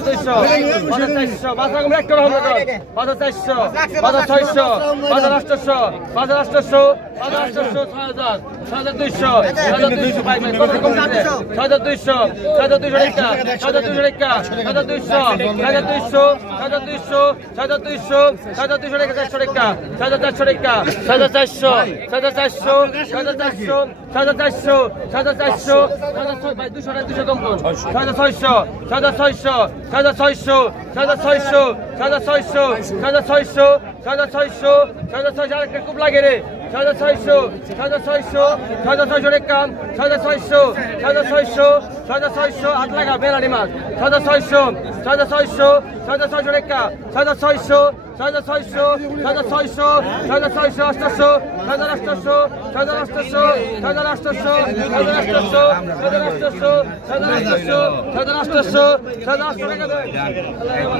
200 বাজার 400 বাজার কম একটা হবে বাজার 400 বাজার 600 বাজার 800 বাজার 800 বাজার 800 6000 6200 6200 ভাই ভাই কত কম আছে 6200 6200 টাকা 6200 টাকা 6200 6200 6200 6200 6200 টাকা 400 টাকা 6400 টাকা 6400 6400 6400 6400 6400 6400 ভাই 200 টাকা 200 কম কর 6600 6600 6600 6600 6600 6600 6600 6600 আরেকটা খুব লাগে রে 6600 6600 6600 টাকা 6600 6600 6600 8 লাগা বেলানি মাছ 6600 6600 6600 টাকা 6600 6600 6600 6600 800 6800 6800 6800 6800 6800 6800 6800 টাকা দেয়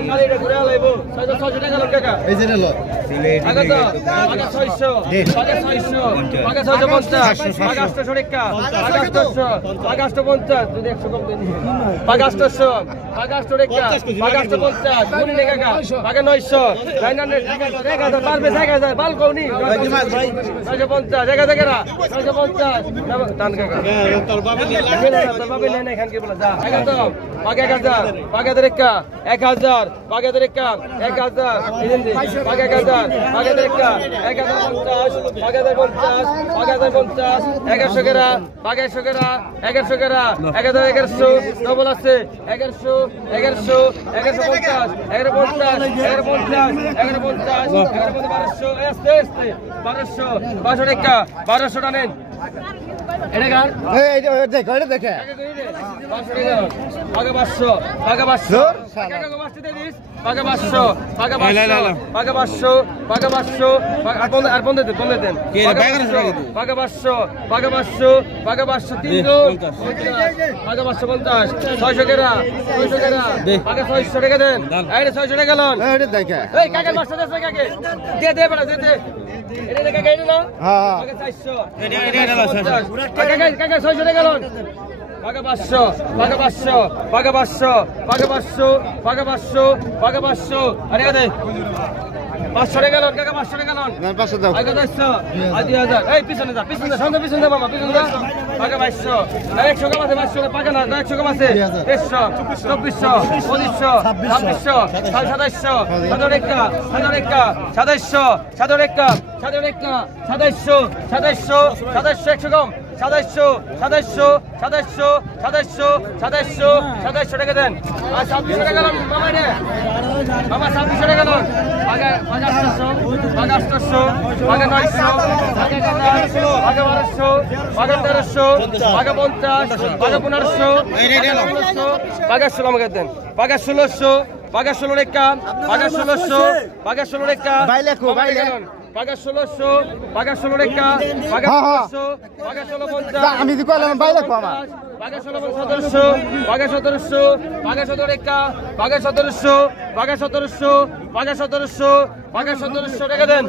খালি এটা ঘুরে আলাইব 6600 টাকা লোক টাকা এই যে লো আগে তো আগে 600 আগে 600 আগে 650 আগে 800 টাকা আগে 800 আগে 850 যদি 100 কম দেন আগে 800 আগে 800 টাকা আগে 850 গুনি টাকা আগে 900 900 পারবে 1000 বাল কোনি 950 1000 টাকা 950 টান কাকা তোর বাবা নেই না এখান কি বলা যা আগে তো আগে 1000 আগে টাকা 1000 আগে টাকা 1000 দিন দিন আগে 1000 আগে টাকা 1050 আগে 50 আগে 50 1100 টাকা আগে 100 টাকা 1100 টাকা 1100 ডবল আছে 1100 1100 1150 1150 1150 1150 1200 আস্তে আস্তে 1200 টাকা 1200 টাকা নেন এটা গান এই দেখো এটা দেখে আগে 500 আগে 500 আগে 500 দে দিস আগে 500 আগে 500 আগে 500 আগে 500 আর বন্ধ দেন আগে 500 আগে 500 আগে 500 আগে 500 300 আগে 550 600 টাকা 600 টাকা আগে 600 টাকা দেন এই 600 টাকা লন এটা দেখে এই কাকে 500 দেন কাকে দে বড় দে এটা দেখে গাইলো না হ্যাঁ আগে 400 এটা কাকে 600 টাকা লন আগে 500 আগে 500 আগে 500 আগে 500 আগে 500 আগে 500 আরে দে 500 টাকা লন কাকা 500 টাকা লন 500 দাও আগে 400 আগে 2000 এই পিছনে যা সামনে পিছনে যা মামা পিছনে যা আগে 200 100 কম আছে 500 পাকা না 100 কম আছে 300 2400 2500 2600 2700 2700 100 কম 2700 টাকা দেন আর 2600 টাকা লন মামা রে মামা 2600 টাকা লন আগে 800 আগে 800 আগে 900 আগে 1100 আগে 1200 আগে 1300 আগে 50 আগে 1500 আগে 16 আমাকে দেন আগে 1600 আগে 16 টাকা আগে 1600 আগে 16 টাকা ভাই লেখো ভাই লেখো পাগা 1600 পাগা 16 টাকা পাগা 1600 পাগা 1650 আমি দি কইলাম বাইরে কো আমার পাগা 1700 পাগা 1700 পাগা 17 টাকা পাগা 1700 পাগা 1700 পাগা 1700 পাগা 1700 টাকা দেন